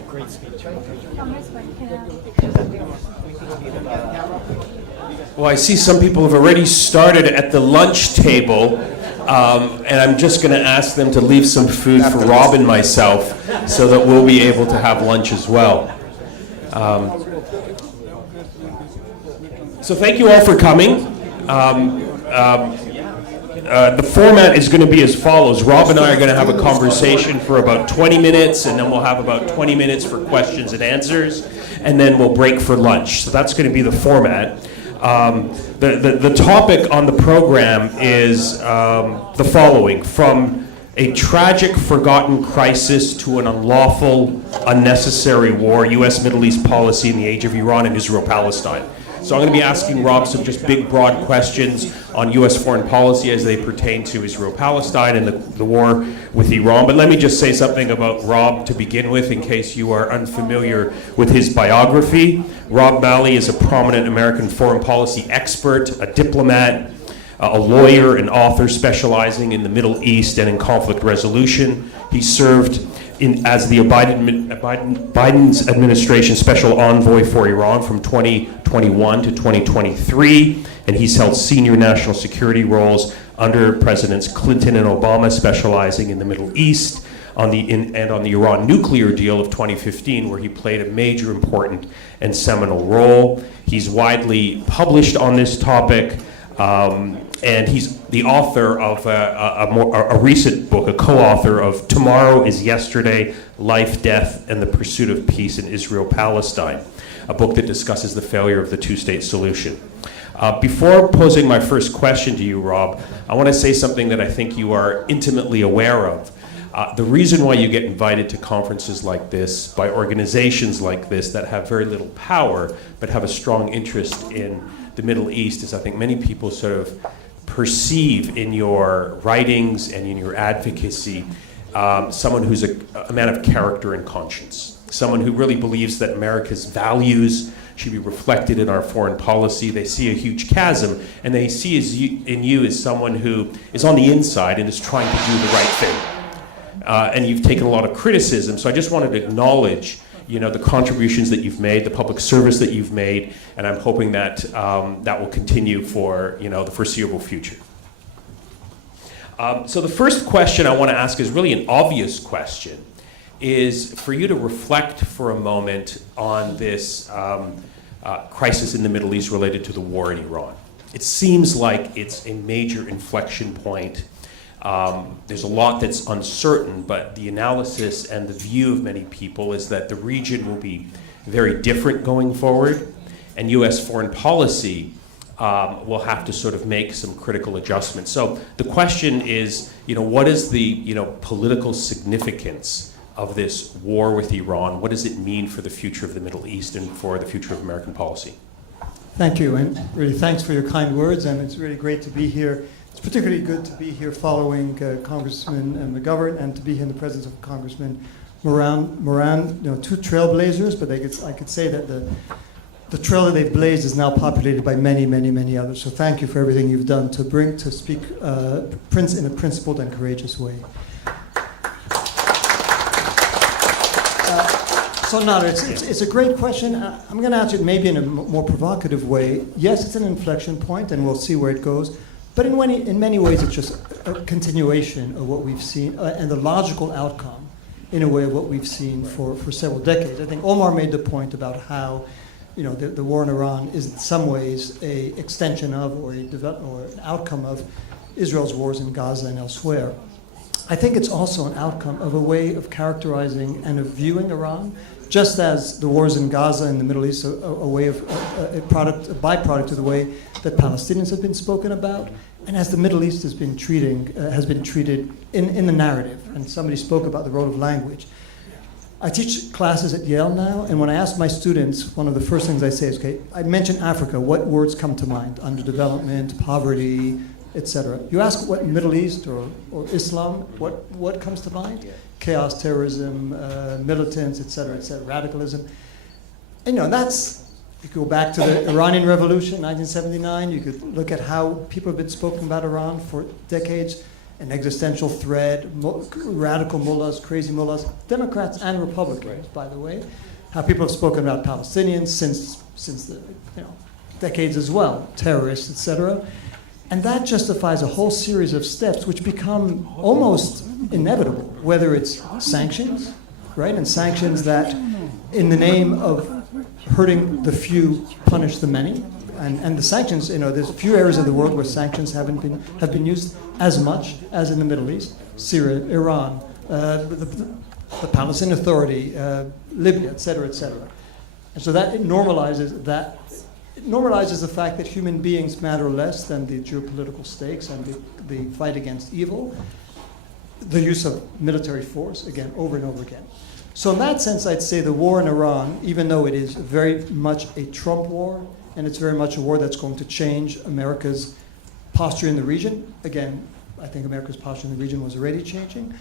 great speech. Well, I see some people have already started at the lunch table, and I'm just going to ask them to leave some food for Rob and myself so that we'll be able to have lunch as well. So thank you all for coming. The format is going to be as follows. Rob and I are going to have a conversation for about 20 minutes, and then we'll have about 20 minutes for questions and answers, and then we'll break for lunch. So that's going to be the format. The topic on the program is the following: from a tragic, forgotten crisis to an unlawful, unnecessary war, U.S. Middle East policy in the age of Iran and Israel-Palestine. So I'm going to be asking Rob some just big, broad questions on U.S. foreign policy as they pertain to Israel-Palestine and the war with Iran. But let me just say something about Rob to begin with, in case you are unfamiliar with his biography. Rob Malley is a prominent American foreign policy expert, a diplomat, a lawyer, and author specializing in the Middle East and in conflict resolution. He served as the Biden's administration special envoy for Iran from 2021 to 2023, and he's held senior national security roles under Presidents Clinton and Obama, specializing in the Middle East and on the Iran nuclear deal of 2015, where he played a major, important, and seminal role. He's widely published on this topic. And he's the author of a recent book, a co-author of Tomorrow is Yesterday, Life, Death, and the Pursuit of Peace in Israel-Palestine, a book that discusses the failure of the two-state solution. Before posing my first question to you, Rob, I want to say something that I think you are intimately aware of. The reason why you get invited to conferences like this by organizations like this that have very little power but have a strong interest in the Middle East is, I think, many people sort of perceive in your writings and in your advocacy someone who's a man of character and conscience, someone who really believes that America's values should be reflected in our foreign policy. They see a huge chasm, and they see in you as someone who is on the inside and is trying to do the right thing. And you've taken a lot of criticism, so I just wanted to acknowledge the contributions that you've made, the public service that you've made, and I'm hoping that that will continue for the foreseeable future. So the first question I want to ask is really an obvious question, is for you to reflect for a moment on this crisis in the Middle East related to the war in Iran. It seems like it's a major inflection point. There's a lot that's uncertain, but the analysis and the view of many people is that the region will be very different going forward, and U.S. foreign policy will have to sort of make some critical adjustments. So the question is, what is the political significance of this war with Iran? What does it mean for the future of the Middle East and for the future of American policy? Thank you, and really thanks for your kind words, and it's really great to be here. It's particularly good to be here following Congressman McGovern and to be here in the presence of Congressman Moran, two trailblazers, but I could say that the trail that they've blazed is now populated by many, many, many others. So thank you for everything you've done to speak Prince in a principled and courageous way. So Nader, it's a great question. I'm going to answer it maybe in a more provocative way. Yes, it's an inflection point, and we'll see where it goes. But in many ways, it's just a continuation of what we've seen and the logical outcome, in a way, of what we've seen for several decades. I think Omar made the point about how, the war in Iran is in some ways a extension of or an outcome of Israel's wars in Gaza and elsewhere. I think it's also an outcome of a way of characterizing and of viewing Iran, just as the wars in Gaza and the Middle East are a way of a byproduct of the way that Palestinians have been spoken about, and as the Middle East has been treated in the narrative. And somebody spoke about the role of language. I teach classes at Yale now, and when I ask my students, one of the first things I say is, okay, I mention Africa, what words come to mind? Underdevelopment, poverty, etc. You ask what Middle East or Islam, what comes to mind? Chaos, terrorism, militants, etc., radicalism. And that's, you could go back to the Iranian Revolution, 1979. You could look at how people have been spoken about Iran for decades. an existential threat, radical mullahs, crazy mullahs, Democrats and Republicans, by the way. How people have spoken about Palestinians since the decades as well, terrorists, etc. And that justifies a whole series of steps which become almost inevitable, whether it's sanctions, right? And sanctions that, in the name of hurting the few, punish the many. And the sanctions, there's a few areas of the world where sanctions have been used as much as in the Middle East: Syria, Iran, the Palestinian Authority, Libya, et cetera, et cetera. And so that it normalizes that. It normalizes the fact that human beings matter less than the geopolitical stakes and the fight against evil. The use of military force, again, over and over again. So in that sense, I'd say the war in Iran, even though it is very much a Trump war, and it's very much a war that's going to change America's posture in the region. Again, I think America's posture in the region was already changing.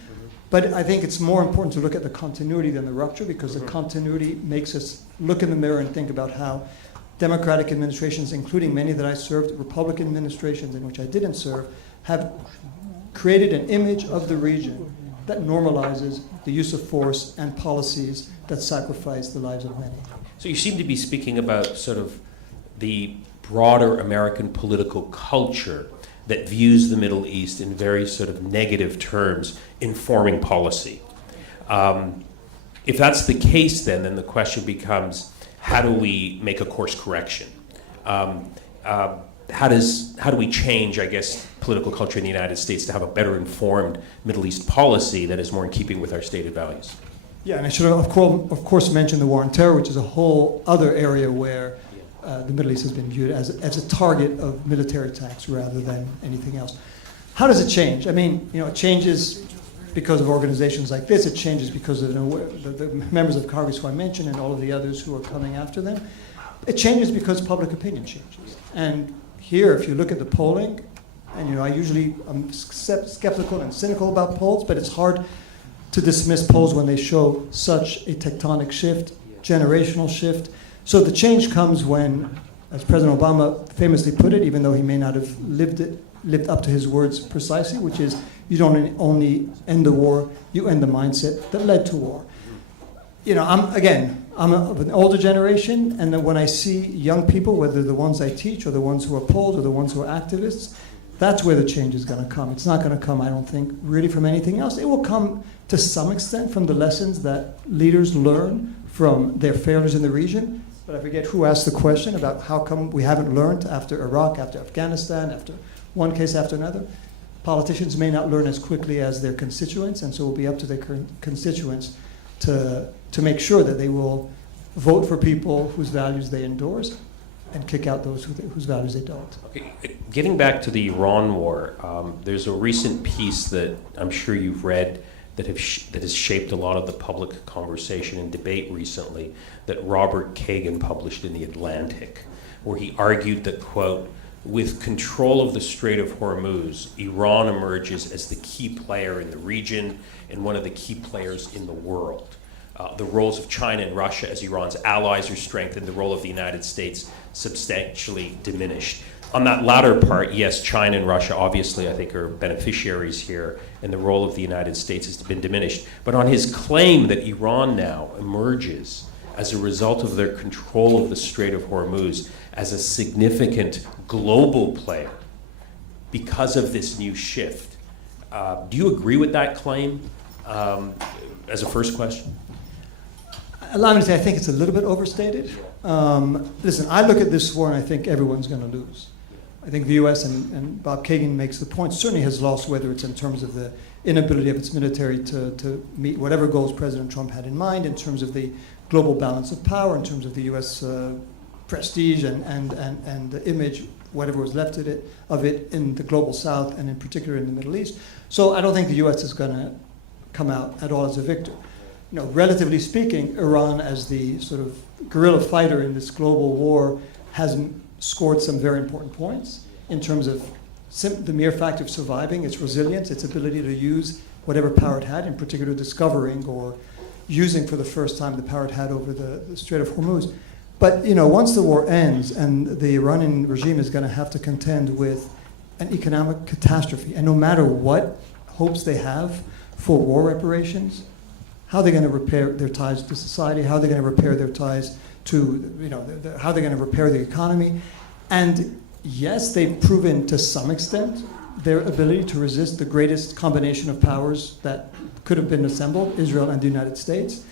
But I think it's more important to look at the continuity than the rupture, because the continuity makes us look in the mirror and think about how Democratic administrations, including many that I served, Republican administrations in which I didn't serve, have created an image of the region that normalizes the use of force and policies that sacrifice the lives of many. So you seem to be speaking about sort of the broader American political culture that views the Middle East in very sort of negative terms in forming policy. If that's the case, then the question becomes, how do we make a course correction? How do we change, I guess, political culture in the United States to have a better informed Middle East policy that is more in keeping with our stated values? Yeah, and I should of course mention the war on terror, which is a whole other area where the Middle East has been viewed as a target of military attacks rather than anything else. How does it change? I mean, it changes because of organizations like this. It changes because of the members of Congress who I mentioned and all of the others who are coming after them. It changes because public opinion changes. And here, if you look at the polling, and I'm skeptical and cynical about polls, but it's hard to dismiss polls when they show such a tectonic shift, generational shift. So the change comes when, as President Obama famously put it, even though he may not have lived up to his words precisely, which is, you don't only end the war, you end the mindset that led to war. I'm of an older generation, and then when I see young people, whether the ones I teach or the ones who are polled or the ones who are activists, that's where the change is going to come. It's not going to come, I don't think, really from anything else. It will come to some extent from the lessons that leaders learn from their failures in the region. But I forget who asked the question about how come we haven't learned after Iraq, after Afghanistan, after one case after another. Politicians may not learn as quickly as their constituents, and so it will be up to their constituents to make sure that they will vote for people whose values they endorse and kick out those whose values they don't. Okay. Getting back to the Iran war, there's a recent piece that I'm sure you've read that has shaped a lot of the public conversation and debate recently, that Robert Kagan published in The Atlantic, where he argued that, quote, with control of the Strait of Hormuz, Iran emerges as the key player in the region and one of the key players in the world. The roles of China and Russia as Iran's allies are strengthened, the role of the United States substantially diminished. On that latter part, yes, China and Russia obviously, I think, are beneficiaries here, and the role of the United States has been diminished. But on his claim that Iran now emerges as a result of their control of the Strait of Hormuz as a significant global player because of this new shift, do you agree with that claim as a first question? Allow me to say, I think it's a little bit overstated. Listen, I look at this war and I think everyone's going to lose. I think the U.S., and Bob Kagan makes the point, certainly has lost, whether it's in terms of the inability of its military to meet whatever goals President Trump had in mind, in terms of the global balance of power, in terms of the U.S. Prestige and the image, whatever was left of it in the global South and in particular in the Middle East. So I don't think the U.S. is going to come out at all as a victor. Relatively speaking, Iran, as the sort of guerrilla fighter in this global war, has scored some very important points in terms of the mere fact of surviving, its resilience, its ability to use whatever power it had, in particular discovering or using for the first time the power it had over the Strait of Hormuz. But once the war ends and the Iranian regime is going to have to contend with an economic catastrophe, and no matter what hopes they have for war reparations, how they're going to repair their ties to society, how they're going to repair their ties to, how they're going to repair the economy. And yes, they've proven to some extent their ability to resist the greatest combination of powers that could have been assembled, Israel and the United States.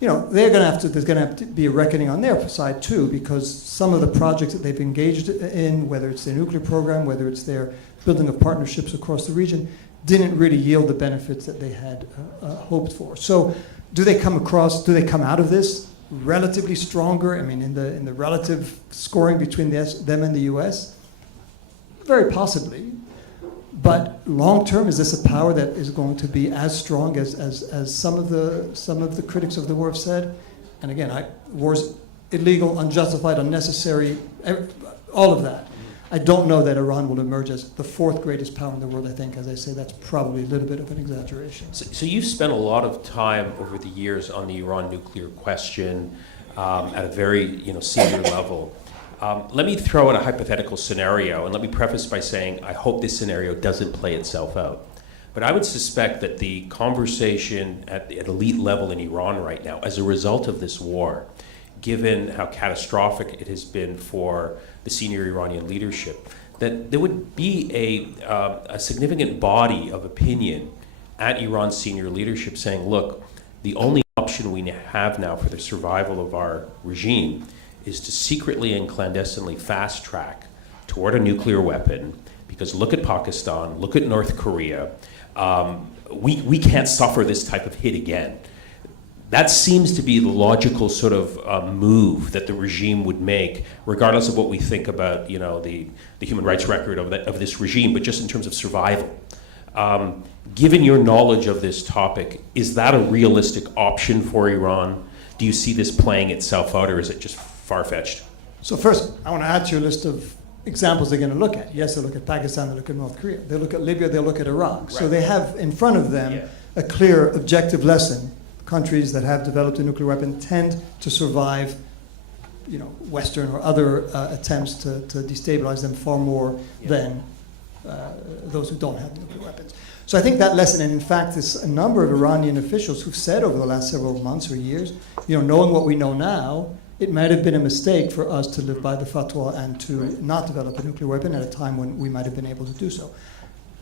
There's going to have to be a reckoning on their side too, because some of the projects that they've engaged in, whether it's their nuclear program, whether it's their building of partnerships across the region, didn't really yield the benefits that they had hoped for. So do they come out of this relatively stronger? I mean, in the relative scoring between them and the US? Very possibly. But long term, is this a power that is going to be as strong as some of the critics of the war have said? And again, war's illegal, unjustified, unnecessary, all of that. I don't know that Iran will emerge as the fourth greatest power in the world. I think, as I say, that's probably a little bit of an exaggeration. So you've spent a lot of time over the years on the Iran nuclear question at a very senior level. Let me throw out a hypothetical scenario, and let me preface by saying I hope this scenario doesn't play itself out. But I would suspect that the conversation at the elite level in Iran right now, as a result of this war, given how catastrophic it has been for the senior Iranian leadership, that there would be a significant body of opinion at Iran's senior leadership saying, look, the only option we have now for the survival of our regime is to secretly and clandestinely fast track toward a nuclear weapon, because look at Pakistan, look at North Korea, we can't suffer this type of hit again. That seems to be the logical sort of move that the regime would make, regardless of what we think about, the human rights record of this regime, but just in terms of survival. Given your knowledge of this topic, is that a realistic option for Iran? Do you see this playing itself out, or is it just far-fetched? So first, I want to add to your list of examples they're going to look at. Yes, they look at Pakistan, they look at North Korea, they look at Libya, they look at Iraq. Right. So they have in front of them a clear objective lesson. Countries that have developed a nuclear weapon tend to survive, Western or other attempts to destabilize them far more than those who don't have nuclear weapons. So I think that lesson, and in fact, there's a number of Iranian officials who've said over the last several months or years, knowing what we know now, it might have been a mistake for us to live by the fatwa and to not develop a nuclear weapon at a time when we might have been able to do so.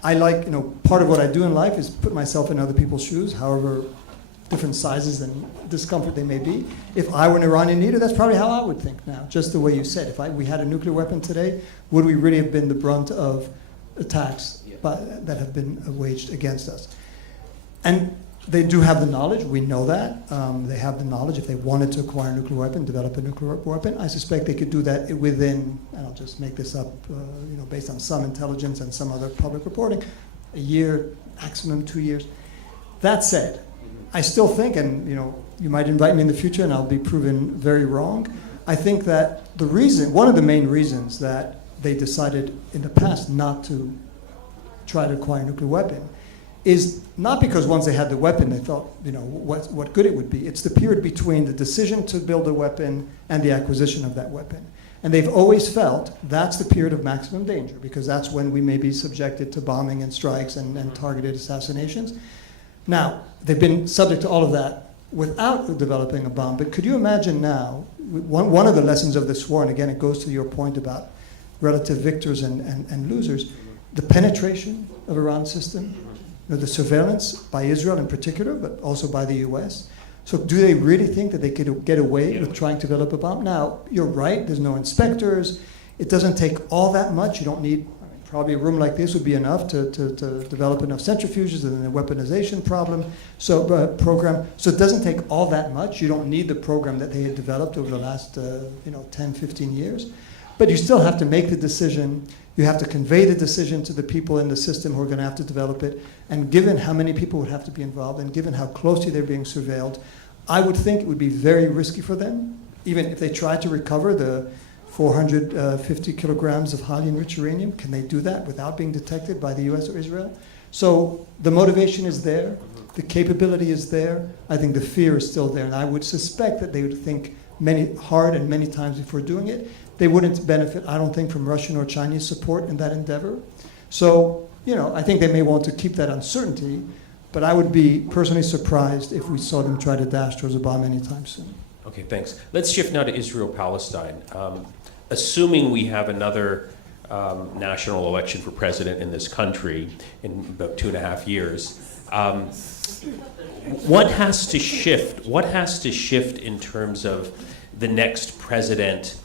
I like, part of what I do in life is put myself in other people's shoes, however different sizes and discomfort they may be. If I were an Iranian leader, that's probably how I would think now, just the way you said. If we had a nuclear weapon today, would we really have been the brunt of attacks that have been waged against us? And they do have the knowledge, we know that. They have the knowledge. If they wanted to acquire a nuclear weapon, develop a nuclear weapon, I suspect they could do that within, and I'll just make this up, based on some intelligence and some other public reporting, a year, maximum 2 years. That said, I still think, and you might invite me in the future and I'll be proven very wrong, I think that one of the main reasons that they decided in the past not to try to acquire a nuclear weapon is not because once they had the weapon they thought, what good it would be. It's the period between the decision to build a weapon and the acquisition of that weapon. And they've always felt that's the period of maximum danger, because that's when we may be subjected to bombing and strikes and targeted assassinations. Now, they've been subject to all of that without developing a bomb, but could you imagine now, one of the lessons of this war, and again it goes to your point about relative victors and losers, the penetration of Iran's system, the surveillance by Israel in particular, but also by the US. So do they really think that they could get away with trying to develop a bomb? Now, you're right, there's no inspectors. It doesn't take all that much. You don't need, probably a room like this would be enough to develop enough centrifuges and a weaponization program. So it doesn't take all that much. You don't need the program that they had developed over the last 10, 15 years. But you still have to make the decision. You have to convey the decision to the people in the system who are going to have to develop it. And given how many people would have to be involved, and given how closely they're being surveilled, I would think it would be very risky for them, even if they tried to recover the 450 kilograms of highly enriched uranium. Can they do that without being detected by the US or Israel? So the motivation is there. The capability is there. I think the fear is still there. And I would suspect that they would think hard and many times before doing it. They wouldn't benefit, I don't think, from Russian or Chinese support in that endeavor. So I think they may want to keep that uncertainty, but I would be personally surprised if we saw them try to dash towards a bomb anytime soon. Okay, thanks. Let's shift now to Israel-Palestine. Assuming we have another national election for president in this country in about 2.5 years, what has to shift? What has to shift in terms of the next president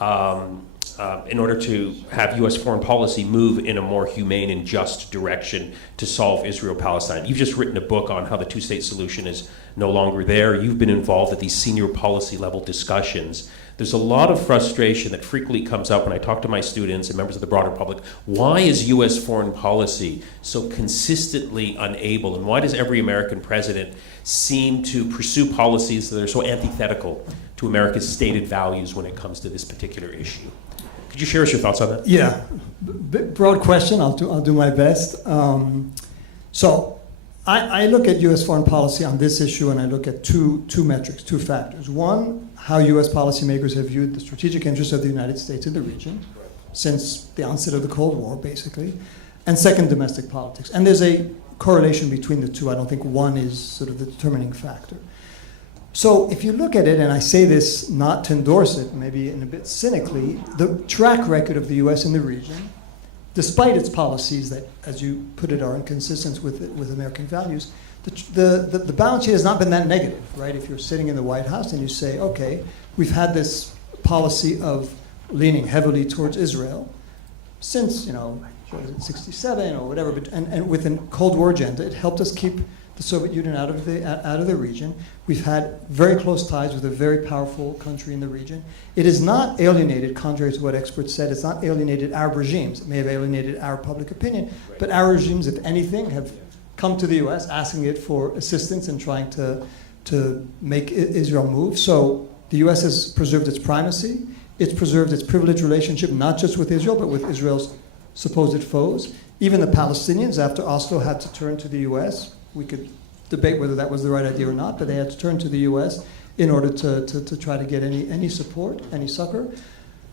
in order to have U.S. foreign policy move in a more humane and just direction to solve Israel-Palestine? You've just written a book on how the two-state solution is no longer there. You've been involved at these senior policy level discussions. There's a lot of frustration that frequently comes up when I talk to my students and members of the broader public. Why is U.S. foreign policy so consistently unable, and why does every American president seem to pursue policies that are so antithetical to America's stated values when it comes to this particular issue? Could you share us your thoughts on that? Yeah, broad question. I'll do my best. So I look at U.S. foreign policy on this issue, and I look at two metrics, two factors. One, how U.S. policymakers have viewed the strategic interests of the United States in the region since the onset of the Cold War, basically. And second, domestic politics. And there's a correlation between the two. I don't think one is sort of the determining factor. So if you look at it, and I say this not to endorse it, maybe in a bit cynically, the track record of the U.S. in the region, despite its policies that, as you put it, are inconsistent with American values, the balance sheet has not been that negative, right? If you're sitting in the White House and you say, okay, we've had this policy of leaning heavily towards Israel since, 67 or whatever, and with a Cold War agenda, it helped us keep the Soviet Union out of the region. We've had very close ties with a very powerful country in the region. It is not alienated, contrary to what experts said, it's not alienated Arab regimes. It may have alienated Arab public opinion, but Arab regimes, if anything, have come to the U.S. asking it for assistance in trying to make Israel move. So the U.S. has preserved its primacy. It's preserved its privileged relationship, not just with Israel, but with Israel's supposed foes. Even the Palestinians, after Oslo, had to turn to the U.S. We could debate whether that was the right idea or not, but they had to turn to the U.S. in order to try to get any support, any succor.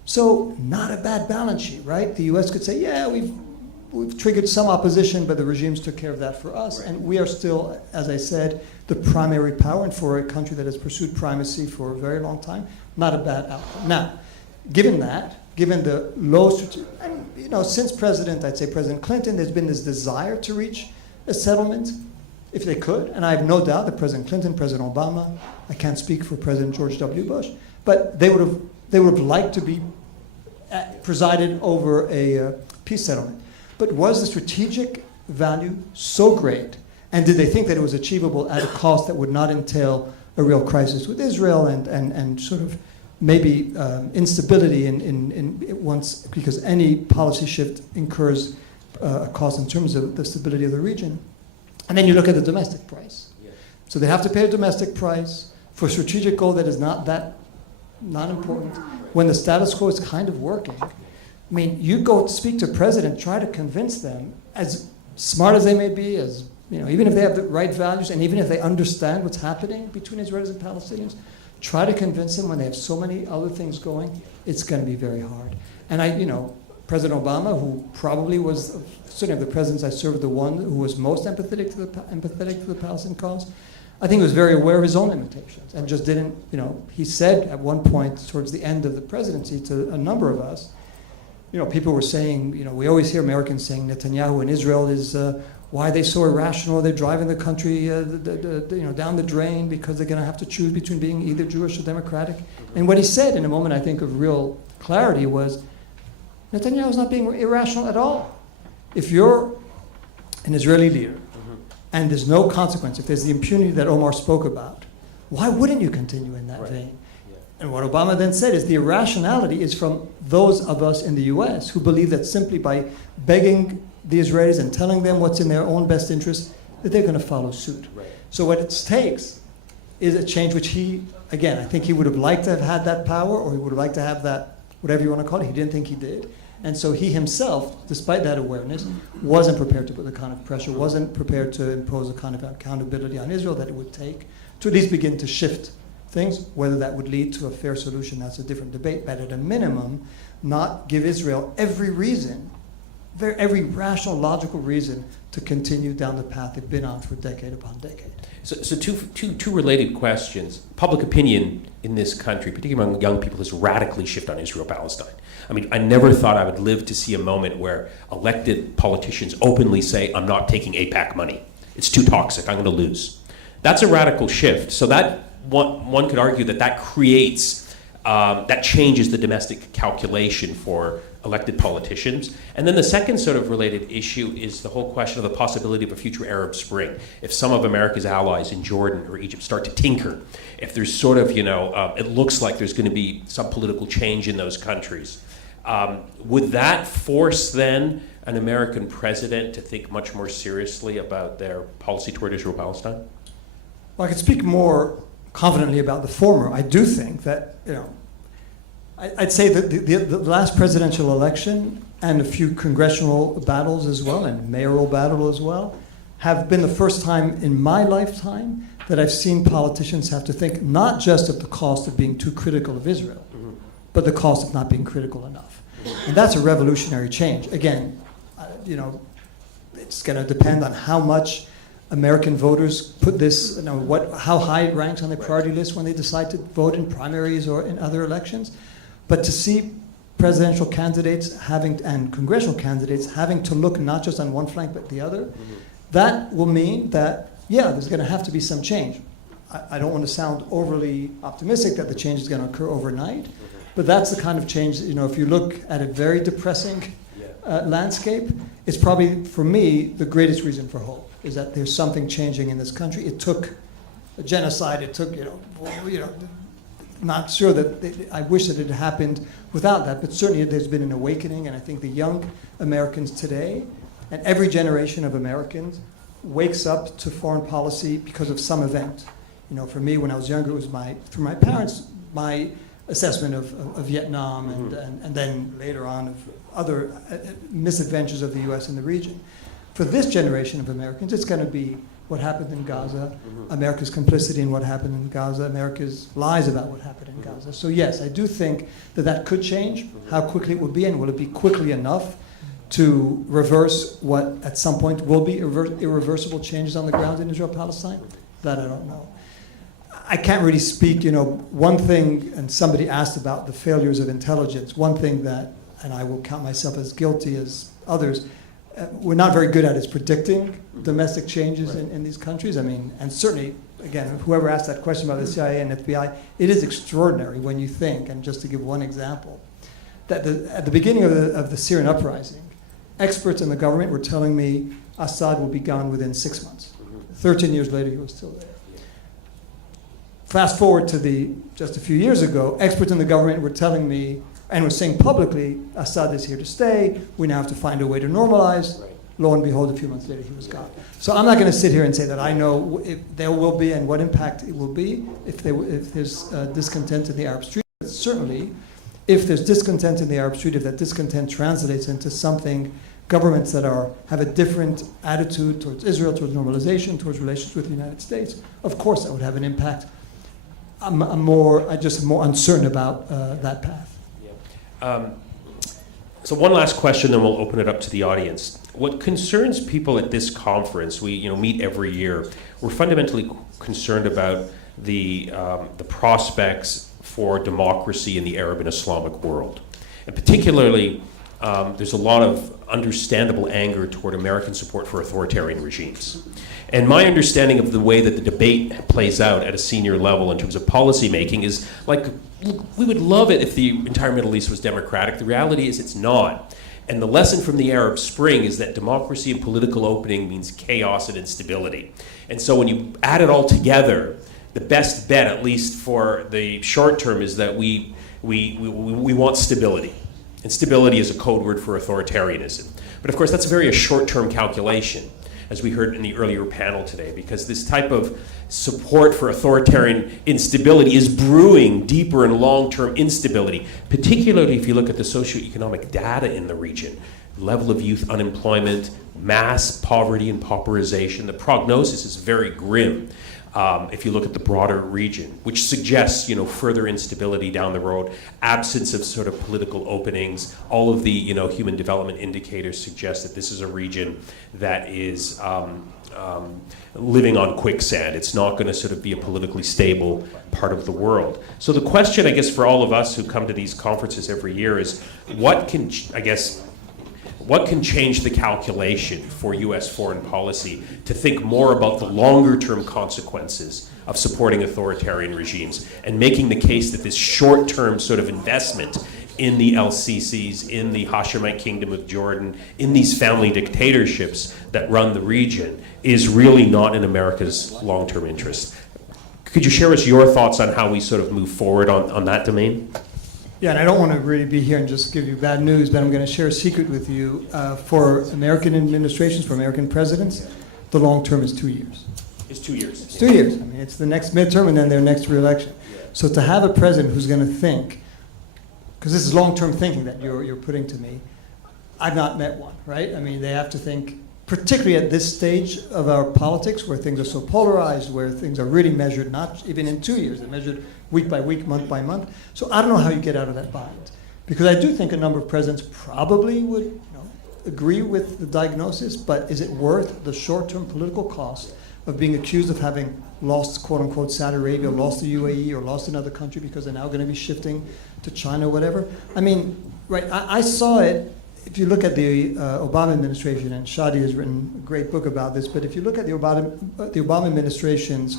So not a bad balance sheet, right? The U.S. could say, yeah, we've triggered some opposition, but the regimes took care of that for us. And we are still, as I said, the primary power. And for a country that has pursued primacy for a very long time, not a bad outcome. Now, given that, given the low, and since I'd say President Clinton, there's been this desire to reach a settlement, if they could. And I have no doubt that President Clinton, President Obama, I can't speak for President George W. Bush, but they would have liked to be presided over a peace settlement. But was the strategic value so great? And did they think that it was achievable at a cost that would not entail a real crisis with Israel and sort of maybe instability in once, because any policy shift incurs a cost in terms of the stability of the region. And then you look at the domestic price. Yeah. So they have to pay a domestic price for a strategic goal that is not important, when the status quo is kind of working. I mean, you go speak to president, try to convince them, as smart as they may be, as even if they have the right values, and even if they understand what's happening between Israelis and Palestinians, try to convince them when they have so many other things going, it's going to be very hard. And President Obama, who probably was, certainly of the presidents I served, the one who was most empathetic to the Palestinian cause, I think he was very aware of his own limitations and just didn't, he said at one point towards the end of the presidency to a number of us, people were saying, we always hear Americans saying Netanyahu in Israel is, why are they so irrational? They're driving the country down the drain because they're going to have to choose between being either Jewish or democratic. And what he said in a moment, I think, of real clarity was, Netanyahu's not being irrational at all. If you're an Israeli leader and there's no consequence, if there's the impunity that Omar spoke about, why wouldn't you continue in that vein? Yeah. And what Obama then said is the irrationality is from those of us in the US who believe that simply by begging the Israelis and telling them what's in their own best interest, that they're going to follow suit. Right. So what it takes is a change which he, again, I think he would have liked to have had that power, or he would have liked to have that, whatever you want to call it. He didn't think he did. And so he himself, despite that awareness, wasn't prepared to put the kind of pressure, wasn't prepared to impose the kind of accountability on Israel that it would take to at least begin to shift things. Whether that would lead to a fair solution, that's a different debate. But at a minimum, not give Israel every reason every rational, logical reason to continue down the path they've been on for decade upon decade. So two related questions. Public opinion in this country, particularly among young people, has radically shifted on Israel-Palestine. I mean, I never thought I would live to see a moment where elected politicians openly say, I'm not taking AIPAC money. It's too toxic, I'm going to lose. That's a radical shift. So that one could argue that creates, that changes the domestic calculation for elected politicians. And then the second sort of related issue is the whole question of the possibility of a future Arab Spring. If some of America's allies in Jordan or Egypt start to tinker, if there's sort of, it looks like there's going to be some political change in those countries, would that force then an American president to think much more seriously about their policy toward Israel-Palestine? Well, I could speak more confidently about the former. I do think that, I'd say that the last presidential election and a few congressional battles as well, and mayoral battle as well, have been the first time in my lifetime that I've seen politicians have to think not just of the cost of being too critical of Israel, but the cost of not being critical enough. And that's a revolutionary change. Again, it's going to depend on how much American voters put this, how high it ranks on their priority list when they decide to vote in primaries or in other elections. But to see presidential candidates and congressional candidates having to look not just on one flank but the other, that will mean that, there's going to have to be some change. I don't want to sound overly optimistic that the change is going to occur overnight, but that's the kind of change, if you look at a very depressing landscape, it's probably, for me, the greatest reason for hope, is that there's something changing in this country. It took a genocide, it took, not sure that I wish that it had happened without that, but certainly there's been an awakening, and I think the young Americans today, and every generation of Americans, wakes up to foreign policy because of some event. For me, when I was younger, it was through my parents, my assessment of Vietnam, and then later on of other misadventures of the U.S. in the region. For this generation of Americans, it's going to be what happened in Gaza, America's complicity in what happened in Gaza, America's lies about what happened in Gaza. So yes, I do think that could change. How quickly it will be, and will it be quickly enough to reverse what at some point will be irreversible changes on the ground in Israel-Palestine? That I don't know. I can't really speak, one thing, and somebody asked about the failures of intelligence, one thing that, and I will count myself as guilty as others, we're not very good at is predicting domestic changes in these countries. I mean, and certainly, again, whoever asked that question about the CIA and FBI, it is extraordinary when you think, and just to give one example, that at the beginning of the Syrian uprising, experts in the government were telling me Assad will be gone within 6 months. 13 years later, he was still there. Fast forward to just a few years ago, experts in the government were telling me, and were saying publicly, Assad is here to stay, we now have to find a way to normalize. Lo and behold, a few months later, he was gone. So I'm not going to sit here and say that I know if there will be and what impact it will be if there's discontent in the Arab street. But certainly, if there's discontent in the Arab street, if that discontent translates into something, governments that have a different attitude towards Israel, towards normalization, towards relations with the United States, of course that would have an impact. I'm more uncertain about that path. So one last question, then we'll open it up to the audience. What concerns people at this conference, we meet every year, we're fundamentally concerned about the prospects for democracy in the Arab and Islamic world. And particularly, there's a lot of understandable anger toward American support for authoritarian regimes. And my understanding of the way that the debate plays out at a senior level in terms of policy making is like, we would love it if the entire Middle East was democratic. The reality is it's not. And the lesson from the Arab Spring is that democracy and political opening means chaos and instability. And so when you add it all together, the best bet, at least for the short term, is that we want stability. And stability is a code word for authoritarianism. But of course, that's a short-term calculation, as we heard in the earlier panel today, because this type of support for authoritarian instability is brewing deeper and long-term instability, particularly if you look at the socioeconomic data in the region. Level of youth unemployment, mass poverty and pauperization. The prognosis is very grim. if you look at the broader region, which suggests, further instability down the road, absence of sort of political openings. All of the, human development indicators suggest that this is a region that is living on quicksand. It's not going to sort of be a politically stable part of the world. So the question, I guess, for all of us who come to these conferences every year is, what can change the calculation for U.S. foreign policy to think more about the longer-term consequences of supporting authoritarian regimes and making the case that this short-term sort of investment in the LCCs, in the Hashemite Kingdom of Jordan, in these family dictatorships that run the region is really not in America's long-term interest. Could you share with us your thoughts on how we sort of move forward on that domain? Yeah, and I don't want to really be here and just give you bad news, but I'm going to share a secret with you. For American administrations, for American presidents, the long term is 2 years. It's 2 years. It's 2 years. I mean, it's the next midterm and then their next re-election. So to have a president who's going to think, because this is long-term thinking that you're putting to me, I've not met one, right? I mean, they have to think, particularly at this stage of our politics, where things are so polarized, where things are really measured, not even in 2 years, they're measured week by week, month by month. So I don't know how you get out of that bind. Because I do think a number of presidents probably would agree with the diagnosis, but is it worth the short-term political cost of being accused of having lost, quote-unquote, Saudi Arabia, lost the UAE, or lost another country because they're now going to be shifting to China or whatever? I mean, right, I saw it. If you look at the Obama administration, and Shadi has written a great book about this, but if you look at the Obama administration's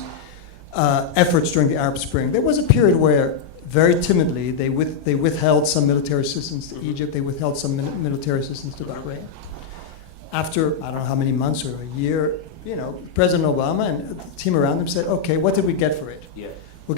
efforts during the Arab Spring, there was a period where, very timidly, they withheld some military assistance to Egypt, they withheld some military assistance to Bahrain. After, I don't know how many months or a year, President Obama and the team around him said, okay, what did we get for it? Yeah. We're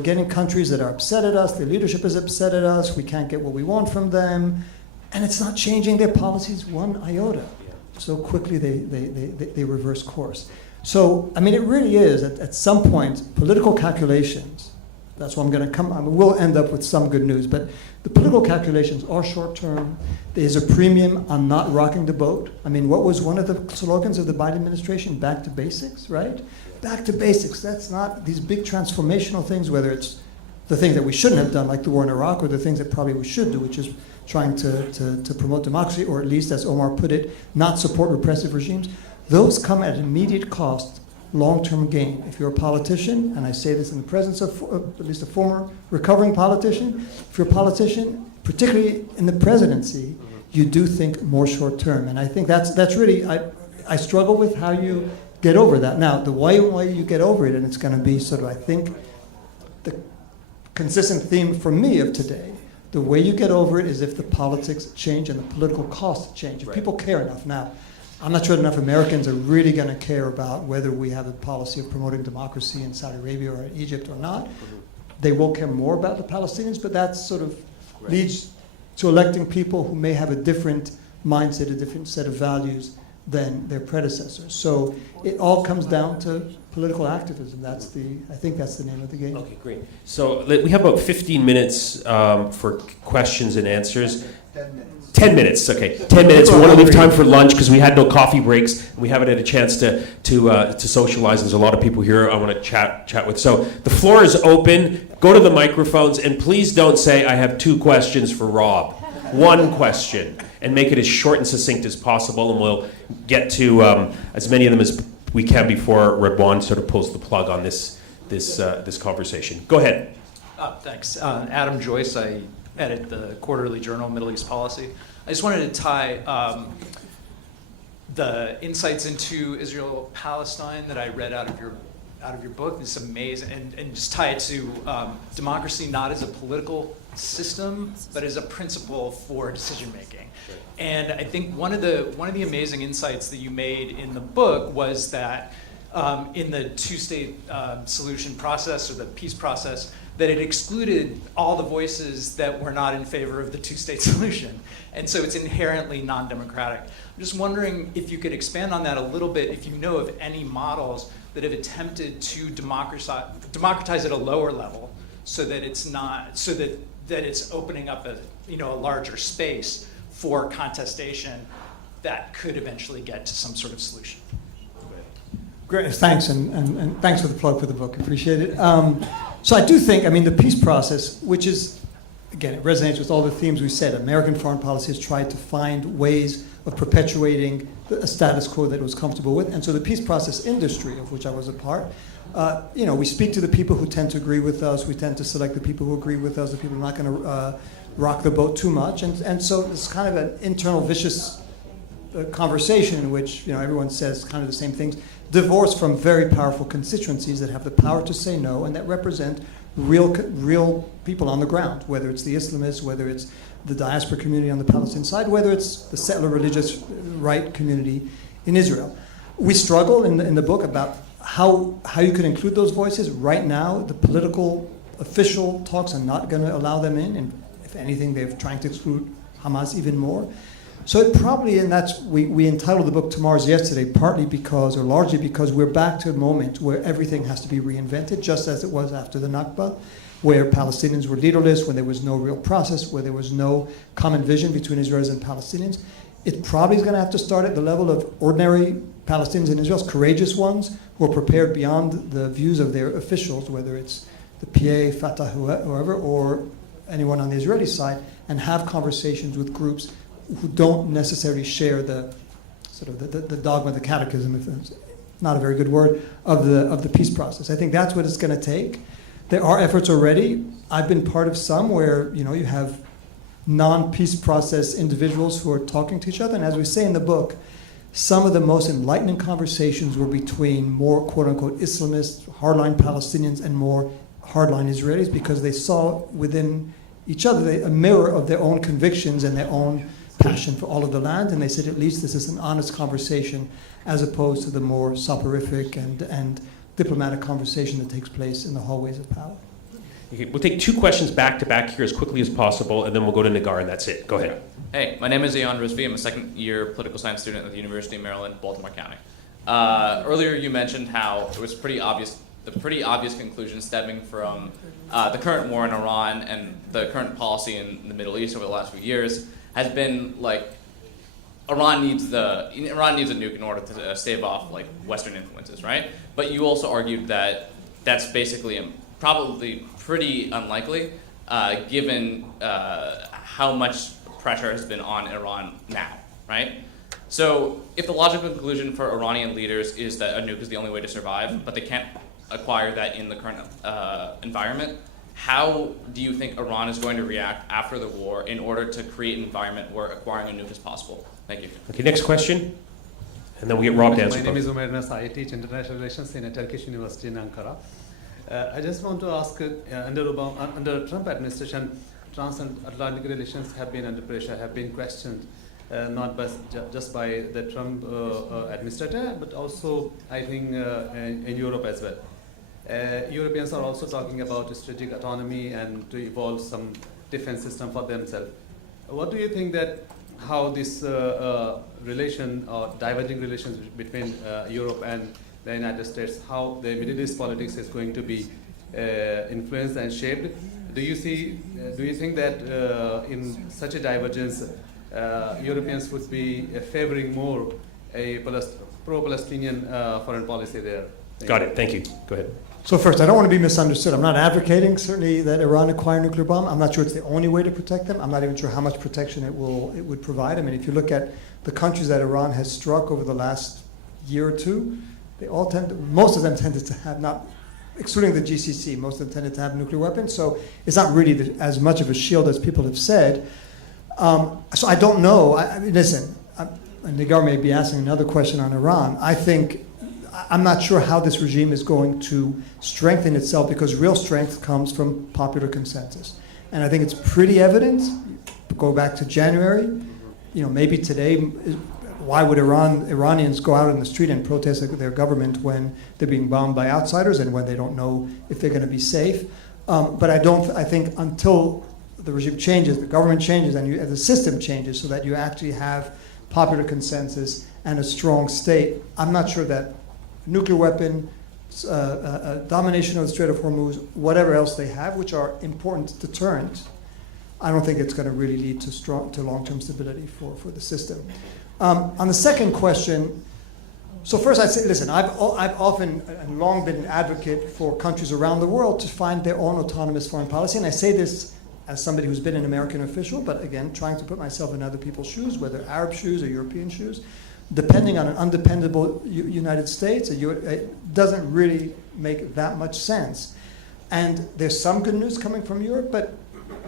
getting countries that are upset at us, their leadership is upset at us, we can't get what we want from them, and it's not changing their policies one iota. Yeah. So quickly they reverse course. So, I mean, it really is, at some point, political calculations, that's what I'm going to come, we'll end up with some good news, but the political calculations are short-term. There's a premium on not rocking the boat. I mean, what was one of the slogans of the Biden administration? Back to basics, right? Back to basics. That's not these big transformational things, whether it's the things that we shouldn't have done, like the war in Iraq, or the things that probably we should do, which is trying to promote democracy, or at least, as Omar put it, not support repressive regimes. Those come at immediate cost, long-term gain. If you're a politician, and I say this in the presence of at least a former recovering politician, if you're a politician, particularly in the presidency, you do think more short-term. And I think that's really, I struggle with how you get over that. Now, the way you get over it, and it's going to be sort of, I think, the consistent theme for me of today, the way you get over it is if the politics change and the political costs change. If people care enough. Now, I'm not sure enough Americans are really going to care about whether we have a policy of promoting democracy in Saudi Arabia or in Egypt or not. They will care more about the Palestinians, but that sort of leads to electing people who may have a different mindset, a different set of values than their predecessors. So it all comes down to political activism. I think that's the name of the game. Okay, great. So we have about 15 minutes for questions and answers. 10 minutes. 10 minutes, okay. 10 minutes. We want to leave time for lunch because we had no coffee breaks. And we haven't had a chance to socialize. There's a lot of people here I want to chat with. So the floor is open. Go to the microphones and please don't say I have 2 questions for Rob. 1 question, and make it as short and succinct as possible, and we'll get to as many of them as we can before Redwan sort of pulls the plug on this conversation. Go ahead. Thanks. Adam Joyce. I edit the quarterly journal Middle East Policy. I just wanted to tie the insights into Israel-Palestine that I read out of your book. It's amazing, and just tie it to democracy not as a political system, but as a principle for decision making. And I think one of the amazing insights that you made in the book was that in the two-state solution process, or the peace process, that it excluded all the voices that were not in favor of the two-state solution. And so it's inherently non-democratic. I'm just wondering if you could expand on that a little bit, if you know of any models that have attempted to democratize at a lower level, so that it's not, so that it's opening up a larger space for contestation that could eventually get to some sort of solution. Great, thanks, and thanks for the plug for the book. Appreciate it. So I do think, I mean, the peace process, which is, again, it resonates with all the themes we said. American foreign policy has tried to find ways of perpetuating a status quo that it was comfortable with. And so the peace process industry, of which I was a part, we speak to the people who tend to agree with us. We tend to select the people who agree with us, the people who are not going to rock the boat too much. And so it's kind of an internal vicious conversation in which everyone says kind of the same things, divorced from very powerful constituencies that have the power to say no and that represent real people on the ground, whether it's the Islamists, whether it's the diaspora community on the Palestinian side, whether it's the settler religious right community in Israel. We struggle in the book about how you could include those voices. Right now, the political official talks are not going to allow them in, and if anything, they're trying to exclude Hamas even more. So it probably, and that's, we entitled the book Tomorrow's Yesterday, partly because, or largely because, we're back to a moment where everything has to be reinvented, just as it was after the Nakba, where Palestinians were leaderless, when there was no real process, where there was no common vision between Israelis and Palestinians. It probably is going to have to start at the level of ordinary Palestinians in Israel, courageous ones who are prepared beyond the views of their officials, whether it's the PA, Fatah, whoever, or anyone on the Israeli side, and have conversations with groups who don't necessarily share the sort of the dogma, the catechism, if it's not a very good word, of the peace process. I think that's what it's going to take. There are efforts already. I've been part of some where you have non-peace process individuals who are talking to each other, and as we say in the book, some of the most enlightening conversations were between more quote-unquote Islamist, hardline Palestinians and more hardline Israelis, because they saw within each other a mirror of their own convictions and their own passion for all of the land, and they said at least this is an honest conversation as opposed to the more soporific and diplomatic conversation that takes place in the hallways of power. Okay, we'll take two questions back to back here as quickly as possible, and then we'll go to Nagar, and that's it. Go ahead. Hey, my name is Ayan Rizvi. I'm a second-year political science student at the University of Maryland, Baltimore County. Earlier you mentioned how it was the pretty obvious conclusion stemming from the current war in Iran and the current policy in the Middle East over the last few years has been like Iran needs a nuke in order to stave off like Western influences, right? But you also argued that that's basically probably pretty unlikely, given how much pressure has been on Iran now, right? So if the logical conclusion for Iranian leaders is that a nuke is the only way to survive, but they can't acquire that in the current environment, how do you think Iran is going to react after the war in order to create an environment where acquiring a nuke is possible? Thank you. Okay, next question, and then we get Rob to answer. My name is Umer Nas. I teach international relations in a Turkish university in Ankara. I just want to ask, under Trump administration, transatlantic relations have been under pressure, have been questioned, not just by the Trump administrator, but also, I think, in Europe as well. Europeans are also talking about strategic autonomy and to evolve some defense system for themselves. What do you think that how this relation or diverging relations between Europe and the United States, how the Middle East politics is going to be influenced and shaped? Do you think that in such a divergence, Europeans would be favoring more a pro-Palestinian foreign policy there? Got it. Thank you. Go ahead. So first, I don't want to be misunderstood. I'm not advocating, certainly, that Iran acquire a nuclear bomb. I'm not sure it's the only way to protect them. I'm not even sure how much protection it would provide. I mean, if you look at the countries that Iran has struck over the last year or two, most of them tended to have, not excluding the GCC, most of them tended to have nuclear weapons. So it's not really as much of a shield as people have said. So I don't know. I mean, listen, Nagar may be asking another question on Iran. I'm not sure how this regime is going to strengthen itself, because real strength comes from popular consensus. And I think it's pretty evident, go back to January, maybe today, why would Iranians go out in the street and protest their government when they're being bombed by outsiders and when they don't know if they're going to be safe? But I think until the regime changes, the government changes, and the system changes so that you actually have popular consensus and a strong state, I'm not sure that nuclear weapon, domination of the Strait of Hormuz, whatever else they have, which are important deterrents, I don't think it's going to really lead to long-term stability for the system. On the second question, So first I'd say, listen, I've often and long been an advocate for countries around the world to find their own autonomous foreign policy, and I say this as somebody who's been an American official, but again, trying to put myself in other people's shoes, whether Arab shoes or European shoes. Depending on an undependable United States, it doesn't really make that much sense. And there's some good news coming from Europe, but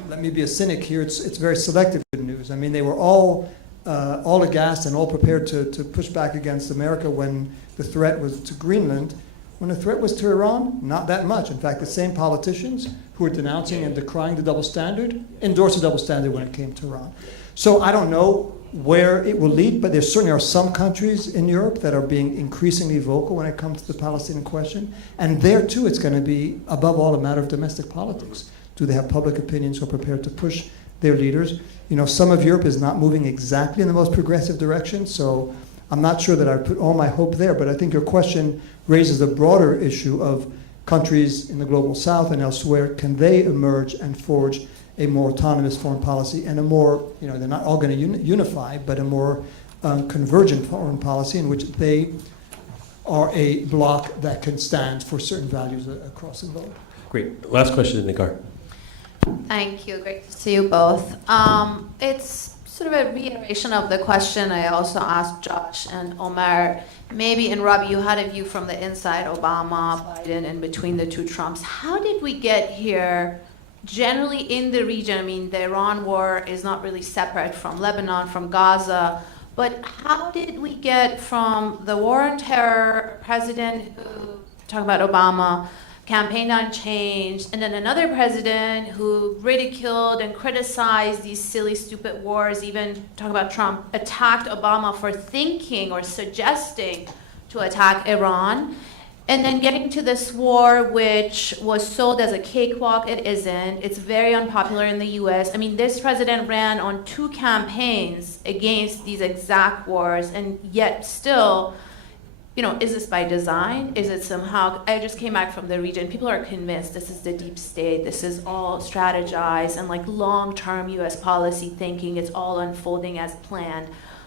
let me be a cynic here, it's very selective good news. I mean, they were all aghast and all prepared to push back against America when the threat was to Greenland. When the threat was to Iran, not that much. In fact, the same politicians who were denouncing and decrying the double standard endorsed the double standard when it came to Iran. So I don't know where it will lead, but there certainly are some countries in Europe that are being increasingly vocal when it comes to the Palestinian question. And there, too, it's going to be, above all, a matter of domestic politics. Do they have public opinions who are prepared to push their leaders? You know, some of Europe is not moving exactly in the most progressive direction, so I'm not sure that I put all my hope there, but I think your question raises a broader issue of countries in the global south and elsewhere. Can they emerge and forge a more autonomous foreign policy and a more, you know, they're not all going to unify, but a more convergent foreign policy in which they are a bloc that can stand for certain values across the globe. Great. Last question, Nigar. Thank you. Great to see you both. It's sort of a reiteration of the question I also asked Josh and Omar. Maybe, and Robbie, you had a view from the inside, Obama, Biden, and between the two Trumps. How did we get here generally in the region? I mean, the Iran war is not really separate from Lebanon, from Gaza. But how did we get from the war on terror, president who, talking about Obama, campaigned on change, and then another president who ridiculed and criticized these silly, stupid wars, even talking about Trump, attacked Obama for thinking or suggesting to attack Iran, and then getting to this war which was sold as a cakewalk. It isn't. It's very unpopular in the US. I mean, this president ran on 2 campaigns against these exact wars, and yet still, you know, is this by design? Is it somehow, I just came back from the region, people are convinced this is the deep state, this is all strategized and like long-term US policy thinking, it's all unfolding as planned.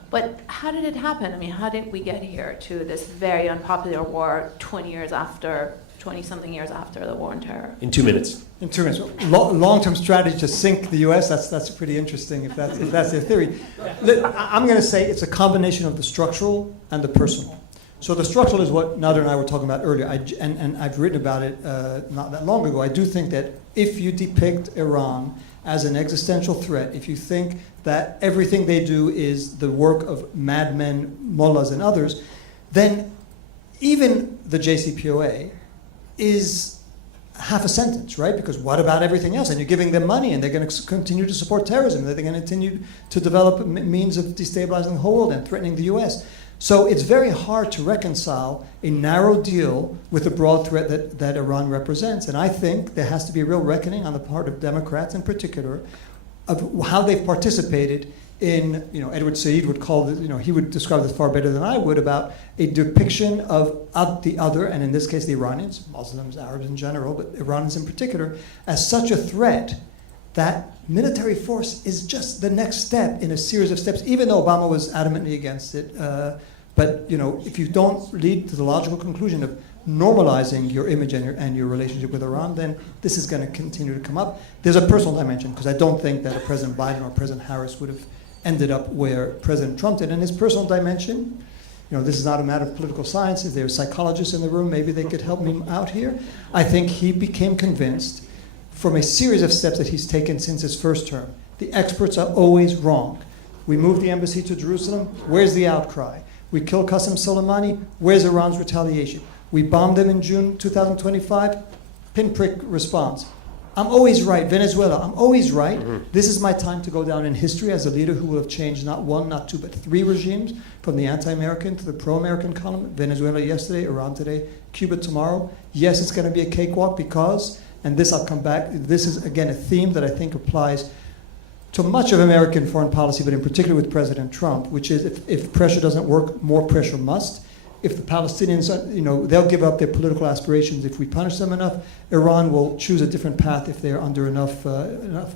But how did it happen? I mean, how did we get here to this very unpopular war 20-something years after the war on terror? In 2 minutes. In 2 minutes. Long-term strategy to sink the U.S., that's pretty interesting if that's their theory. I'm going to say it's a combination of the structural and the personal. So the structural is what Nader and I were talking about earlier, and I've written about it not that long ago. I do think that if you depict Iran as an existential threat, if you think that everything they do is the work of madmen, mullahs, and others, then even the JCPOA is half a sentence, right? Because what about everything else? And you're giving them money, and they're going to continue to support terrorism. They're going to continue to develop means of destabilizing the whole world and threatening the U.S. So it's very hard to reconcile a narrow deal with the broad threat that Iran represents. And I think there has to be a real reckoning on the part of Democrats in particular of how they've participated in, you know, Edward Said would call it, you know, he would describe this far better than I would, about a depiction of the other, and in this case the Iranians, Muslims, Arabs in general, but Iranians in particular, as such a threat that military force is just the next step in a series of steps, even though Obama was adamantly against it. But you know, if you don't lead to the logical conclusion of normalizing your image and your relationship with Iran, then this is going to continue to come up. There's a personal dimension, because I don't think that a President Biden or President Harris would have ended up where President Trump did. And his personal dimension, you know, this is not a matter of political science. If there are psychologists in the room, maybe they could help me out here. I think he became convinced from a series of steps that he's taken since his first term. The experts are always wrong. We moved the embassy to Jerusalem. Where's the outcry? We killed Qasem Soleimani. Where's Iran's retaliation? We bombed them in June 2025. Pinprick response. I'm always right. Venezuela, I'm always right. Mm-hmm. This is my time to go down in history as a leader who will have changed not 1, not 2, but 3 regimes, from the anti-American to the pro-American column. Venezuela yesterday, Iran today, Cuba tomorrow. Yes, it's going to be a cakewalk because, and this I'll come back, this is again a theme that I think applies to much of American foreign policy, but in particular with President Trump, which is if pressure doesn't work, more pressure must. If the Palestinians, you know, they'll give up their political aspirations if we punish them enough. Iran will choose a different path if they're under enough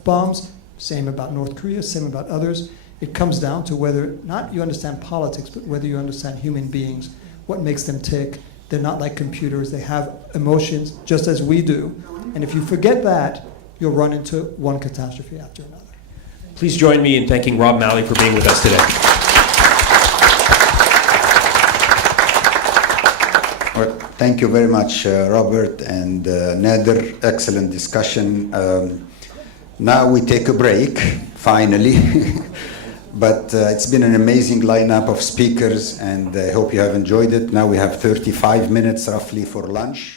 bombs. Same about North Korea, same about others. It comes down to whether, not you understand politics, but whether you understand human beings, what makes them tick. They're not like computers. They have emotions just as we do. And if you forget that, you'll run into one catastrophe after another. Please join me in thanking Rob Malley for being with us today. Well, thank you very much, Robert and Nader. Excellent discussion. Now we take a break, finally. But it's been an amazing lineup of speakers, and I hope you have enjoyed it. Now we have 35 minutes roughly for lunch.